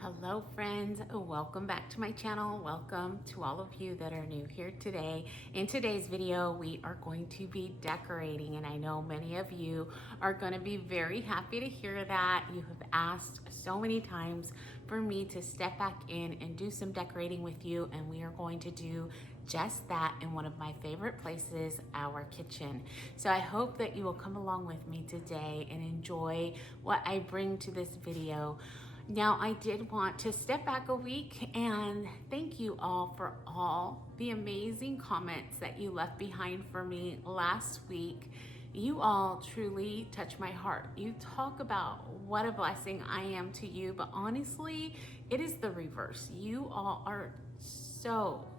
Hello friends, welcome back to my channel. Welcome to all of you that are new here today. In today's video, we are going to be decorating, and I know many of you are going to be very happy to hear that. You have asked so many times for me to step back in and do some decorating with you, and we are going to do just that in one of my favorite places, our kitchen. So I hope that you will come along with me today and enjoy what I bring to this video. Now, I did want to step back a week and thank you all for all the amazing comments that you left behind for me last week. You all truly touch my heart. You talk about what a blessing I am to you, but honestly, it is the reverse. You all are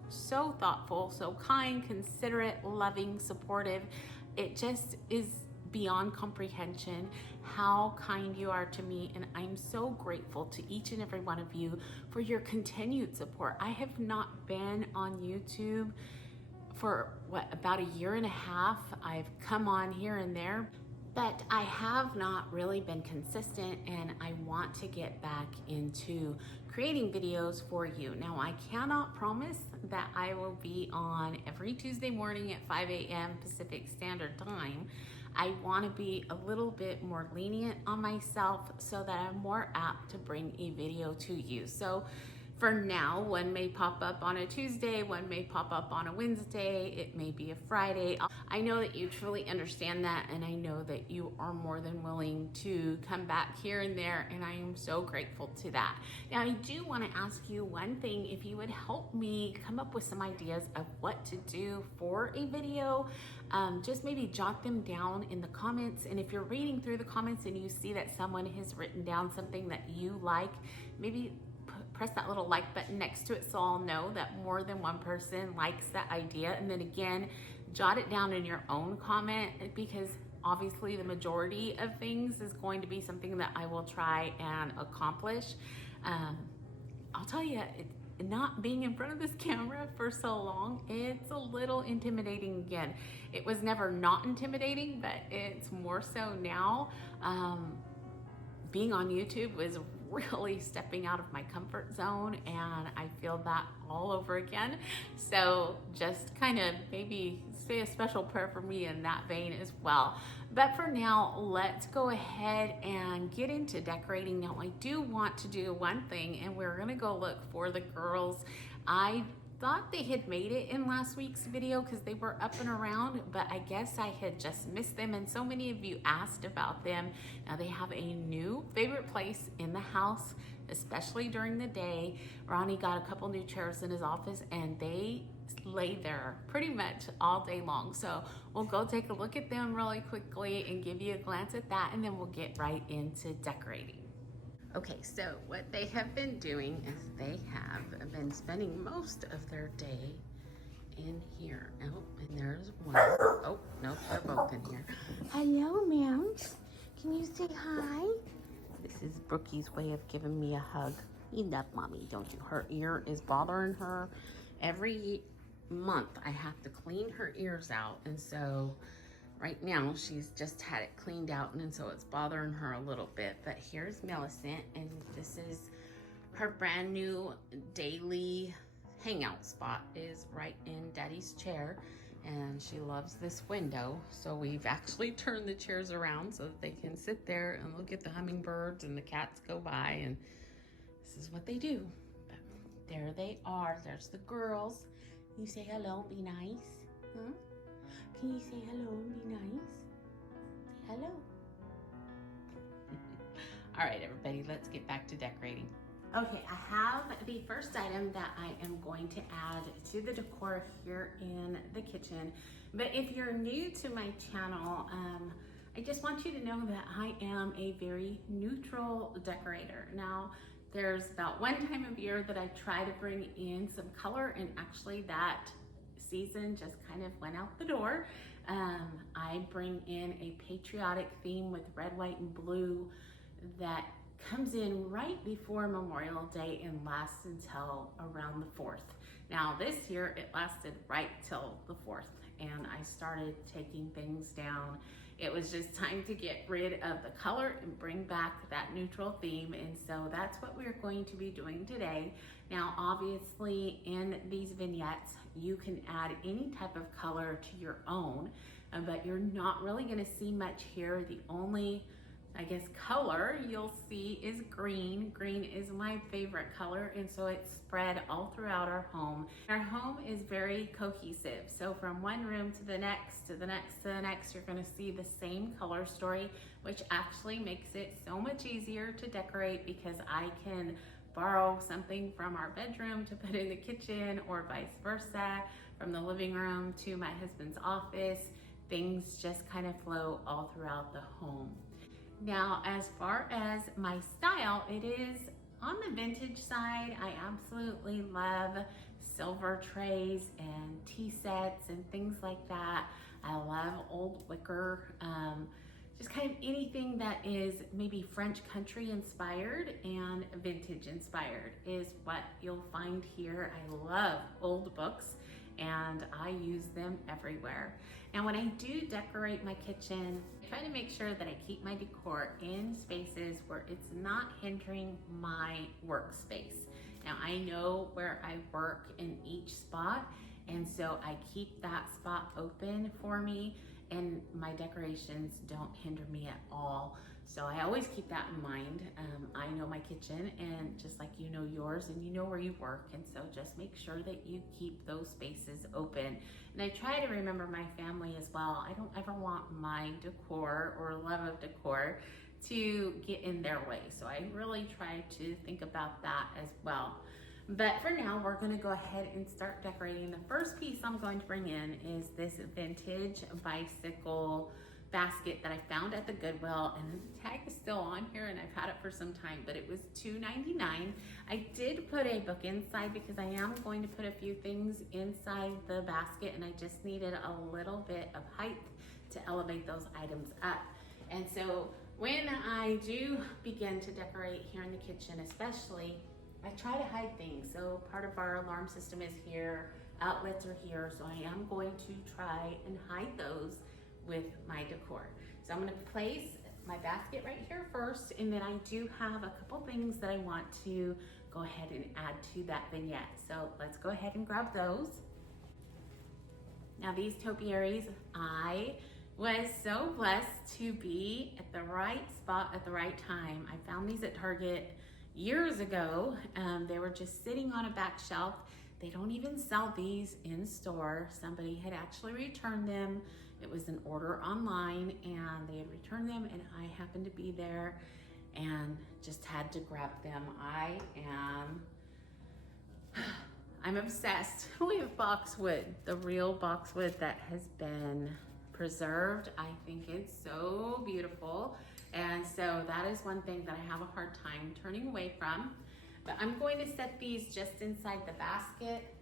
so thoughtful, so kind, considerate, loving, supportive. It just is beyond comprehension how kind you are to me, and I'm so grateful to each and every one of you for your continued support. I have not been on YouTube for about a year and a half. I've come on here and there, but I have not really been consistent, and I want to get back into creating videos for you. Now, I cannot promise that I will be on every Tuesday morning at 5 a.m. Pacific Standard Time. I want to be a little bit more lenient on myself so that I'm more apt to bring a video to you. So for now, one may pop up on a Tuesday, one may pop up on a Wednesday, it may be a Friday. I know that you truly understand that, and I know that you are more than willing to come back here and there, and I am so grateful to that. Now, I do want to ask you one thing. If you would help me come up with some ideas of what to do for a video, just maybe jot them down in the comments. And if you're reading through the comments and you see that someone has written down something that you like, maybe press that little like button next to it so I'll know that more than one person likes that idea. And then again, jot it down in your own comment, because obviously the majority of things is going to be something that I will try and accomplish. I'll tell you, not being in front of this camera for so long, it's a little intimidating again. It was never not intimidating, but it's more so now. Being on YouTube was really stepping out of my comfort zone, and I feel that all over again. So just kind of maybe say a special prayer for me in that vein as well. But for now, let's go ahead and get into decorating. Now, I do want to do one thing, and we're gonna go look for the girls. I thought they had made it in last week's video because they were up and around, but I guess I had just missed them, and so many of you asked about them. Now they have a new favorite place in the house, especially during the day. Ronnie got a couple new chairs in his office, and they lay there pretty much all day long. So we'll go take a look at them really quickly and give you a glance at that, and then we'll get right into decorating. Okay, so what they have been doing is they have been spending most of their day in here. Oh, and there's one. Oh, no, they're both in here. Hello, ma'am. Can you say hi? This is Brookie's way of giving me a hug. Enough, mommy, don't you? Her ear is bothering her. Every month I have to clean her ears out, and so right now she's just had it cleaned out, and so it's bothering her a little bit. But here's Millicent, and this is her brand new daily hangout spot, is right in Daddy's chair, and she loves this window. So we've actually turned the chairs around so that they can sit there and look at the hummingbirds and the cats go by, and this is what they do. But there they are. There's the girls. You say hello, be nice. Huh? Can you say hello and be nice? Say hello. All right, everybody, let's get back to decorating. Okay, I have the first item that I am going to add to the decor here in the kitchen. But if you're new to my channel, I just want you to know that I am a very neutral decorator. Now, there's about one time of year that I try to bring in some color, and actually that season just kind of went out the door. I bring in a patriotic theme with red, white, and blue that comes in right before Memorial Day and lasts until around the 4th. Now this year it lasted right till the 4th, and I started taking things down It was just time to get rid of the color and bring back that neutral theme. And so that's what we're going to be doing today. Now, obviously in these vignettes, you can add any type of color to your own, but you're not really gonna see much here. The only, I guess, color you'll see is green. Green is my favorite color, and so it's spread all throughout our home. Our home is very cohesive. So from one room to the next, to the next, to the next, you're gonna see the same color story, which actually makes it so much easier to decorate because I can borrow something from our bedroom to put in the kitchen or vice versa, from the living room to my husband's office. Things just kind of flow all throughout the home. Now, as far as my style, it is on the vintage side. I absolutely love silver trays and tea sets and things like that. I love old wicker, just kind of anything that is maybe French country inspired and vintage inspired is what you'll find here. I love old books and I use them everywhere. Now, when I do decorate my kitchen, I try to make sure that I keep my decor in spaces where it's not hindering my workspace. Now, I know where I work in each spot, and so I keep that spot open for me, and my decorations don't hinder me at all. So I always keep that in mind. I know my kitchen, and just like you know yours, and you know where you work, and so just make sure that you keep those spaces open. And I try to remember my family as well. I don't ever want my decor or love of decor to get in their way. So I really try to think about that as well. But for now, we're gonna go ahead and start decorating. The first piece I'm going to bring in is this vintage bicycle basket that I found at the Goodwill, and the tag is still on here and I've had it for some time, but it was $2.99. I did put a book inside because I am going to put a few things inside the basket, and I just needed a little bit of height to elevate those items up. And so when I do begin to decorate here in the kitchen especially, I try to hide things. So part of our alarm system is here, outlets are here, so I am going to try and hide those with my decor. So I'm gonna place my basket right here first, and then I do have a couple things that I want to go ahead and add to that vignette. So let's go ahead and grab those. Now these topiaries, I was so blessed to be at the right spot at the right time. I found these at Target years ago. They were just sitting on a back shelf. They don't even sell these in store. Somebody had actually returned them. It was an order online and they had returned them, and I happened to be there and just had to grab them. I'm obsessed with boxwood, the real boxwood that has been preserved. I think it's so beautiful. And so that is one thing that I have a hard time turning away from. But I'm going to set these just inside the basket.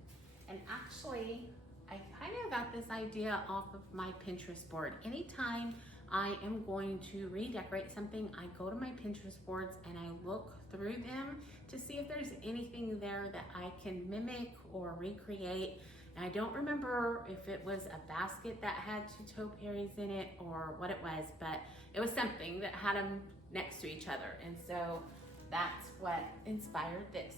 And actually, I kind of got this idea off of my Pinterest board. Anytime I am going to redecorate something, I go to my Pinterest boards and I look through them to see if there's anything there that I can mimic or recreate. And I don't remember if it was a basket that had two topiaries in it or what it was, but it was something that had them next to each other. And so that's what inspired this.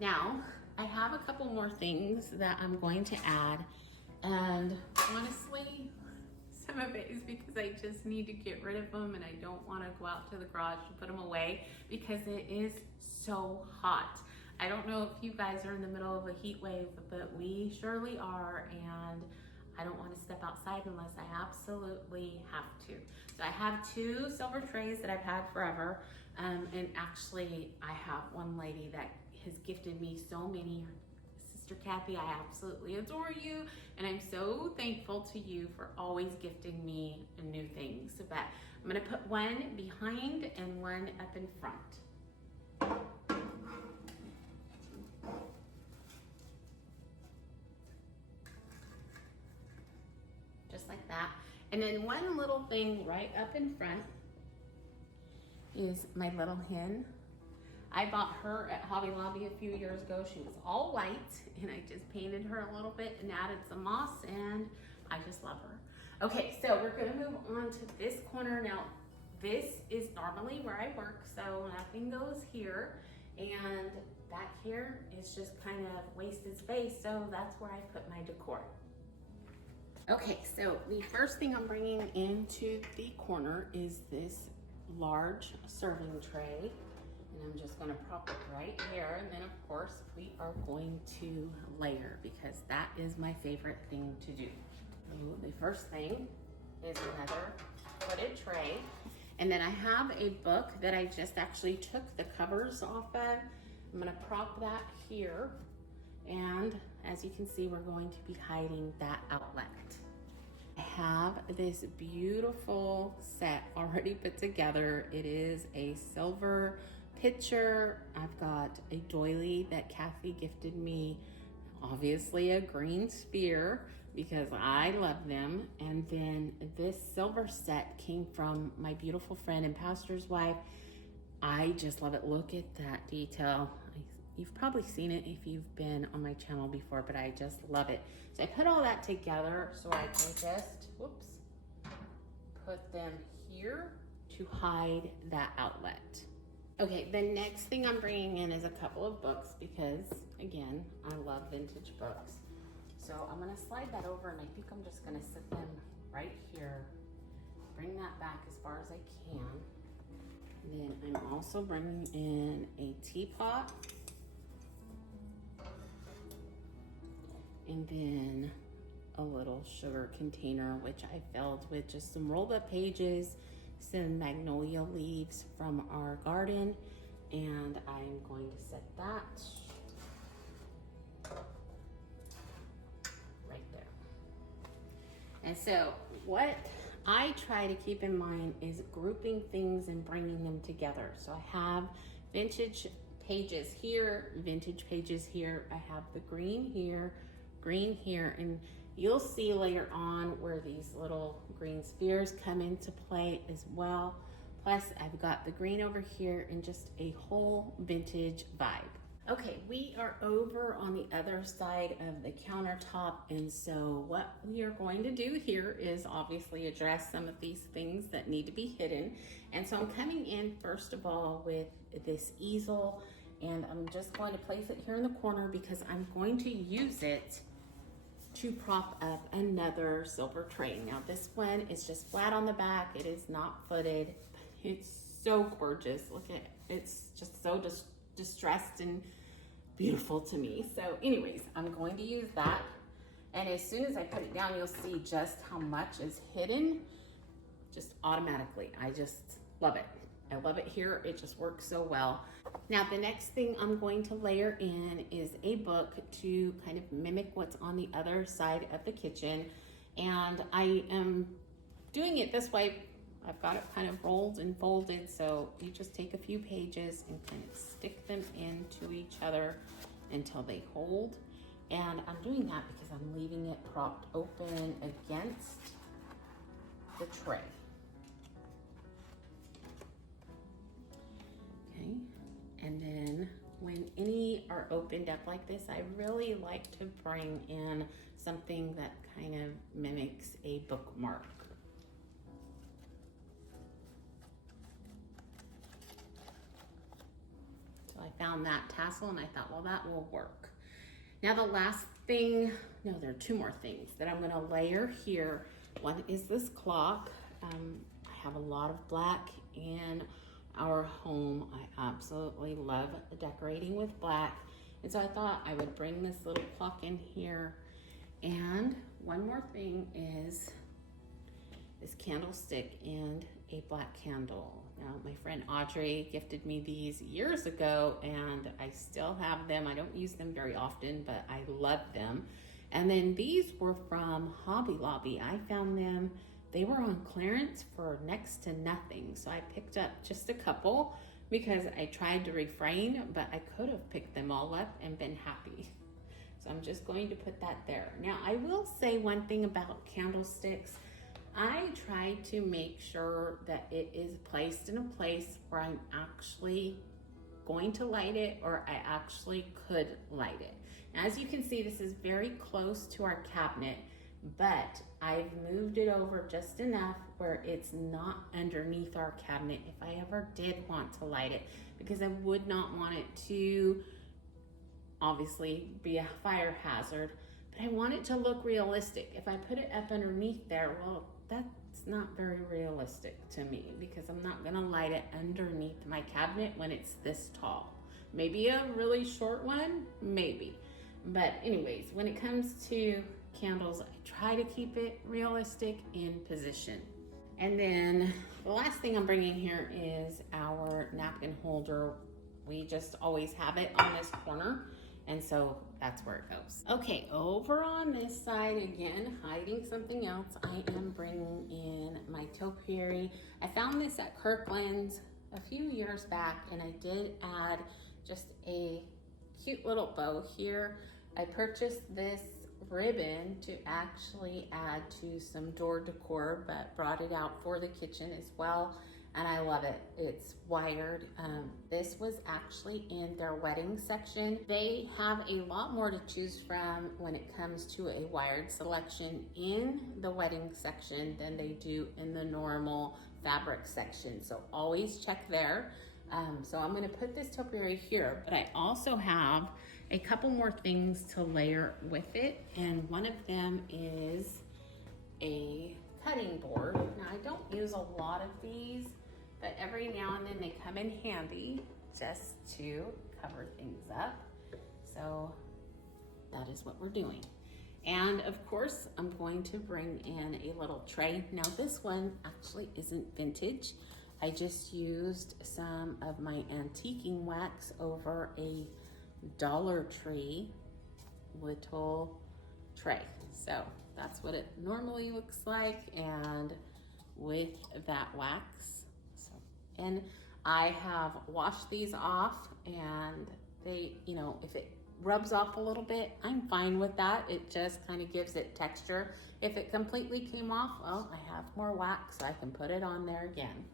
Now, I have a couple more things that I'm going to add, and honestly, some of it is because I just need to get rid of them and I don't want to go out to the garage to put them away because it is so hot. I don't know if you guys are in the middle of a heat wave, but we surely are, and I don't want to step outside unless I absolutely have to. So I have two silver trays that I've had forever, and actually I have one lady that has gifted me so many. Sister Kathy, I absolutely adore you, and I'm so thankful to you for always gifting me new things. But I'm gonna put one behind and one up in front. Just like that. And then one little thing right up in front is my little hen. I bought her at Hobby Lobby a few years ago. She was all white, and I just painted her a little bit and added some moss, and I just love her. Okay, so we're gonna move on to this corner. Now, this is normally where I work, so nothing goes here. And back here is just kind of wasted space, so that's where I put my decor. Okay, so the first thing I'm bringing into the corner is this large serving tray. And I'm just gonna prop it right here. And then of course, we are going to layer because that is my favorite thing to do. So the first thing is another footed tray. And then I have a book that I just actually took the covers off of. I'm gonna prop that here. And as you can see, we're going to be hiding that outlet. I have this beautiful set already put together. It is a silver pitcher. I've got a doily that Kathy gifted me, obviously a green sphere because I love them. And then this silver set came from my beautiful friend and pastor's wife. I just love it. Look at that detail. You've probably seen it if you've been on my channel before, but I just love it. So I put all that together so I can just, whoops, put them here to hide that outlet. Okay, the next thing I'm bringing in is a couple of books because, again, I love vintage books. So I'm gonna slide that over, and I think I'm just gonna sit them right here, bring that back as far as I can. And then I'm also bringing in a teapot. And then a little sugar container, which I filled with just some rolled up pages, some magnolia leaves from our garden, and I'm going to set that right there. And so what I try to keep in mind is grouping things and bringing them together. So I have vintage pages here, vintage pages here. I have the green here, and you'll see later on where these little green spheres come into play as well. Plus I've got the green over here and just a whole vintage vibe. Okay, we are over on the other side of the countertop, and so what we are going to do here is obviously address some of these things that need to be hidden. And so I'm coming in first of all with this easel, and I'm just going to place it here in the corner because I'm going to use it to prop up another silver tray. Now this one is just flat on the back. It is not footed. It's so gorgeous. Look at it. It's just so distressed and beautiful to me. So anyways, I'm going to use that. And as soon as I put it down, you'll see just how much is hidden just automatically. I just love it. I love it here. It just works so well. Now, the next thing I'm going to layer in is a book to kind of mimic what's on the other side of the kitchen. And I am doing it this way. I've got it kind of rolled and folded. So you just take a few pages and kind of stick them into each other until they hold. And I'm doing that because I'm leaving it propped open against the tray. Okay, and then when any are opened up like this, I really like to bring in something that kind of mimics a bookmark. So I found that tassel and I thought, well, that will work. Now the last thing, no, there are two more things that I'm gonna layer here. One is this clock. I have a lot of black in our home. I absolutely love decorating with black. And so I thought I would bring this little clock in here. And one more thing is this candlestick and a black candle. Now my friend Audrey gifted me these years ago and I still have them. I don't use them very often, but I love them. And then these were from Hobby Lobby. I found them. They were on clearance for next to nothing. So I picked up just a couple because I tried to refrain, but I could have picked them all up and been happy. So I'm just going to put that there. Now I will say one thing about candlesticks. I try to make sure that it is placed in a place where I'm actually going to light it or I actually could light it. As you can see, this is very close to our cabinet, but I've moved it over just enough where it's not underneath our cabinet if I ever did want to light it, because I would not want it to obviously be a fire hazard, but I want it to look realistic. If I put it up underneath there, well, that's not very realistic to me, because I'm not gonna light it underneath my cabinet when it's this tall. Maybe a really short one, maybe. But anyways, when it comes to candles, I try to keep it realistic in position. And then the last thing I'm bringing here is our napkin holder. We just always have it on this corner, and so that's where it goes. Okay, over on this side, again, hiding something else, I am bringing in my topiary. I found this at Kirkland's a few years back, and I did add just a cute little bow here. I purchased this ribbon to actually add to some door decor, but brought it out for the kitchen as well, and I love it. It's wired. This was actually in their wedding section. They have a lot more to choose from when it comes to a wired selection in the wedding section than they do in the normal fabric section, so always check there. So I'm gonna put this topiary here, but I also have a couple more things to layer with it, and one of them is a cutting board. Now, I don't use a lot of these, but every now and then they come in handy just to cover things up. So that is what we're doing. And of course, I'm going to bring in a little tray. Now, this one actually isn't vintage. I just used some of my antiquing wax over a Dollar Tree little tray. So that's what it normally looks like, and with that wax. So, and I have washed these off, and they, you know, if it rubs off a little bit, I'm fine with that. It just kind of gives it texture. If it completely came off, well, I have more wax, so I can put it on there again.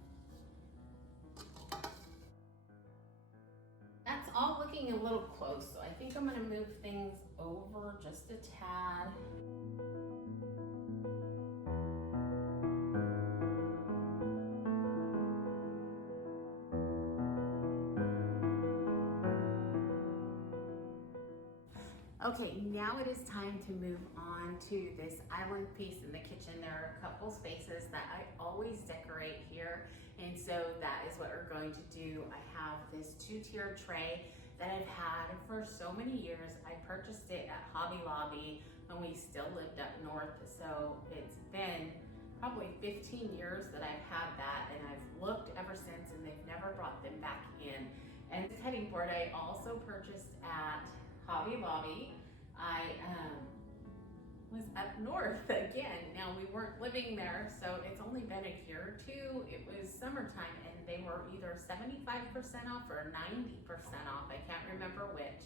That's all looking a little close, so I think I'm gonna move things over just a tad. Okay, now it is time to move on to this island piece in the kitchen. There are a couple spaces that I always decorate here, and so that is what we're going to do. I have this two-tier tray that I've had for so many years. I purchased it at Hobby Lobby when we still lived up north, so it's been probably 15 years that I've had that, and I've looked ever since, and they've never brought them back in. And this cutting board I also purchased at Hobby Lobby. I was up north again. Now, we weren't living there, so it's only been a year or two. It was summertime, and they were either 75% off or 90% off. I can't remember which,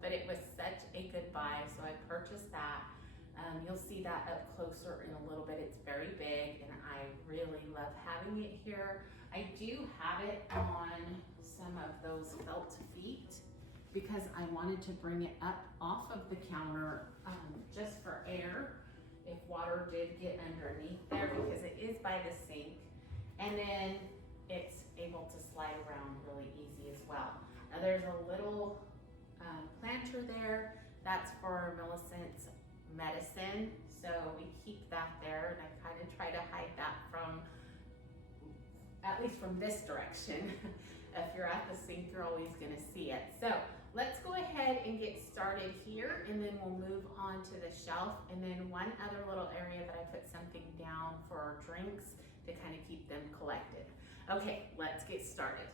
but it was such a good buy, so I purchased that. You'll see that up closer in a little bit. It's very big, and I really love having it here. I do have it on some of those felt feet, because I wanted to bring it up off of the counter just for air if water did get underneath there, because it is by the sink, and then it's able to slide around really easy as well. Now, there's a little planter there. That's for Millicent's medicine, so we keep that there, and I kind of try to hide that from, at least from this direction. If you're at the sink, you're always gonna see it. So let's go ahead and get started here, and then we'll move on to the shelf, and then one other little area that I put something down for our drinks to kind of keep them collected. Okay, let's get started.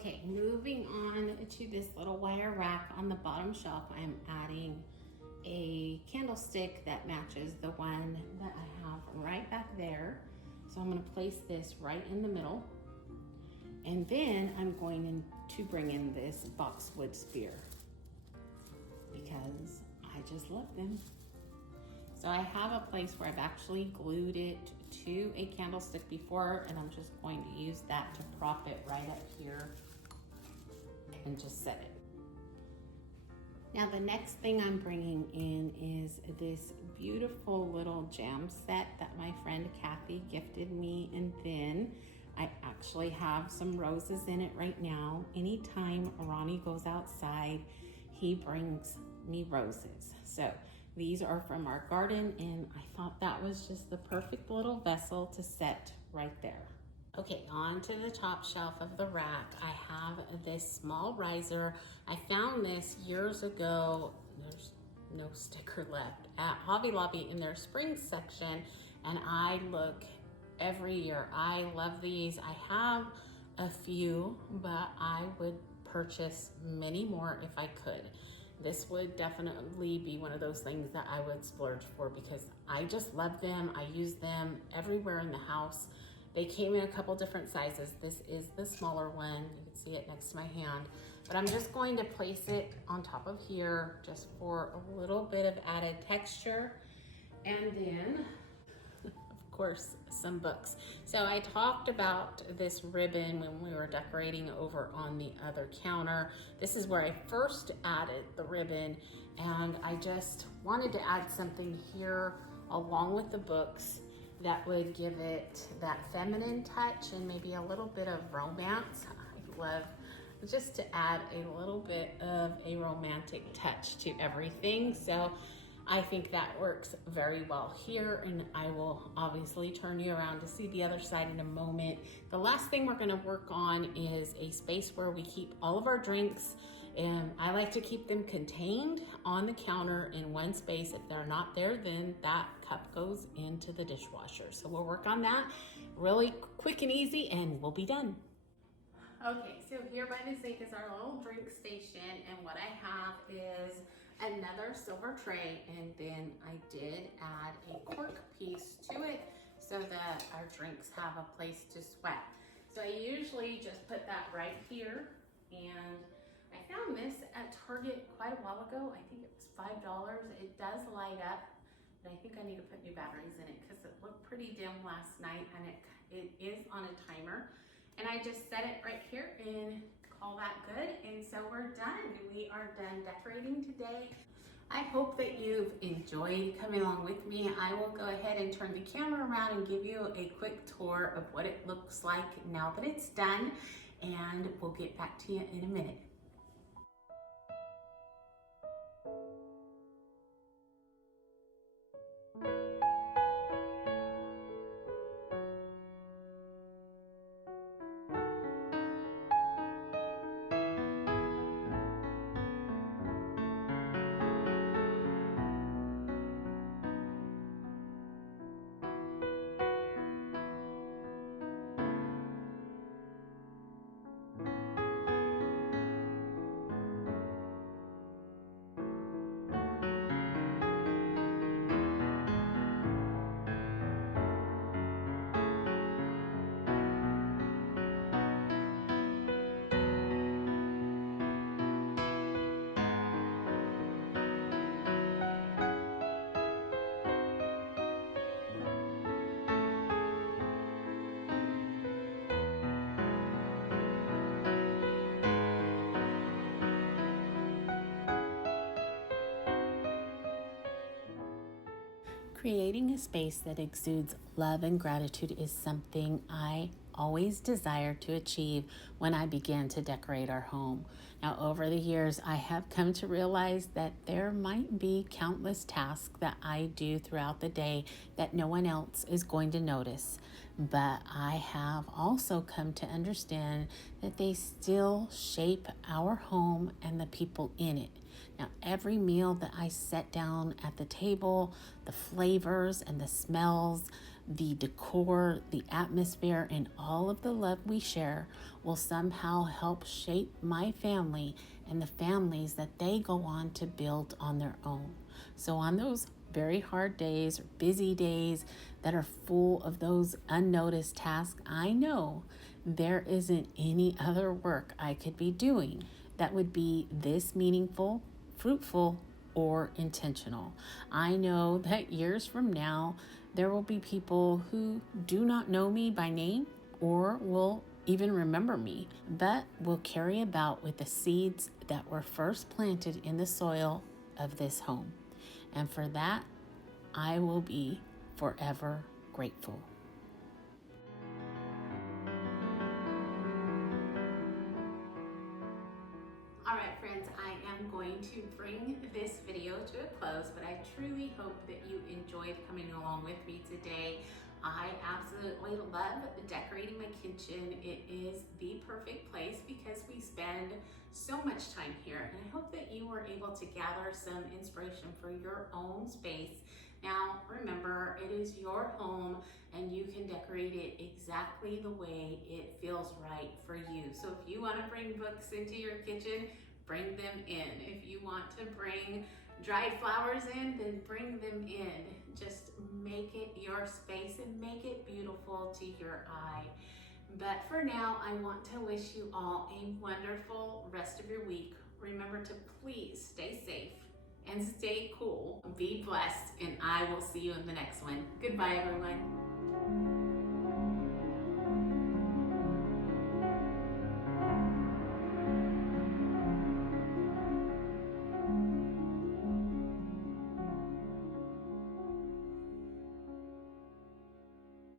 Okay, moving on to this little wire rack on the bottom shelf, I am adding a candlestick that matches the one that I have right back there. So I'm going to place this right in the middle. And then I'm going to bring in this boxwood spear because I just love them. So I have a place where I've actually glued it to a candlestick before, and I'm just going to use that to prop it right up here and just set it. Now the next thing I'm bringing in is this beautiful little jam set that my friend Kathy gifted me, and then I actually have some roses in it right now. Anytime Ronnie goes outside, he brings me roses. So these are from our garden, and I thought that was just the perfect little vessel to set right there. Okay, on to the top shelf of the rack, I have this small riser. I found this years ago. There's no sticker left at Hobby Lobby in their spring section, and I look every year. I love these. I have a few, but I would purchase many more if I could. This would definitely be one of those things that I would splurge for because I just love them. I use them everywhere in the house. They came in a couple different sizes. This is the smaller one. You can see it next to my hand. But I'm just going to place it on top of here just for a little bit of added texture. And then, of course, some books. So I talked about this ribbon when we were decorating over on the other counter. This is where I first added the ribbon, and I just wanted to add something here along with the books that would give it that feminine touch and maybe a little bit of romance. I love just to add a little bit of a romantic touch to everything. So I think that works very well here, and I will obviously turn you around to see the other side in a moment. The last thing we're gonna work on is a space where we keep all of our drinks, and I like to keep them contained on the counter in one space. If they're not there, then that cup goes into the dishwasher. So we'll work on that really quick and easy, and we'll be done. Okay, so here by the sink is our little drink station, and what I have is another silver tray, and then I did add a cork piece to it so that our drinks have a place to sweat. So I usually just put that right here, and I found this at Target quite a while ago. I think it was $5. It does light up, but I think I need to put new batteries in it because it looked pretty dim last night, and it is on a timer. And I just set it right here and call that good. And so we're done. We are done decorating today. I hope that you've enjoyed coming along with me. I will go ahead and turn the camera around and give you a quick tour of what it looks like now that it's done. And we'll get back to you in a minute. Creating a space that exudes love and gratitude is something I always desired to achieve when I began to decorate our home. Now, over the years, I have come to realize that there might be countless tasks that I do throughout the day that no one else is going to notice. But I have also come to understand that they still shape our home and the people in it. Now, every meal that I set down at the table, the flavors and the smells the decor, the atmosphere, and all of the love we share will somehow help shape my family and the families that they go on to build on their own. So on those very hard days or busy days that are full of those unnoticed tasks, I know there isn't any other work I could be doing that would be this meaningful, fruitful, or intentional. I know that years from now, there will be people who do not know me by name or will even remember me, but will carry about with the seeds that were first planted in the soil of this home. And for that, I will be forever grateful. All right, friends, I am going to bring this video to a close, but I truly hope that you enjoyed coming along with me today. I absolutely love decorating my kitchen. It is the perfect place because we spend so much time here, and I hope that you were able to gather some inspiration for your own space. Now, remember, it is your home and you can decorate it exactly the way it feels right for you. So if you want to bring books into your kitchen, bring them in. If you want to bring dried flowers in, then bring them in. Just make it your space and make it beautiful to your eye. But for now, I want to wish you all a wonderful rest of your week. Remember to please stay safe and stay cool. Be blessed, and I will see you in the next one. Goodbye, everyone.